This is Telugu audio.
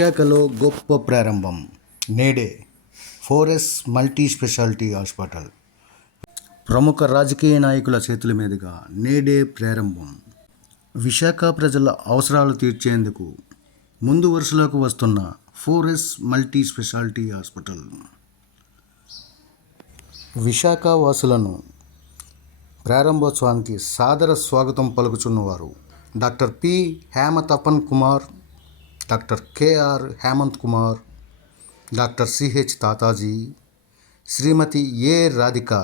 విశాఖలో గొప్ప ప్రారంభం. నేడే. ఫోరెస్ మల్టీ స్పెషాలిటీ హాస్పిటల్. ప్రముఖ రాజకీయ నాయకుల చేతుల మీదుగా నేడే ప్రారంభం. విశాఖ ప్రజల అవసరాలు తీర్చేందుకు ముందు వరుసలోకి వస్తున్న ఫోరెస్ మల్టీ స్పెషాలిటీ హాస్పిటల్. విశాఖ వాసులను ప్రారంభోత్సవానికి సాదర స్వాగతం పలుకుచున్నవారు doctor P. హేమతపన్ Kumar doctor K R Hemant Kumar doctor C H Tataji Shrimati A Radhika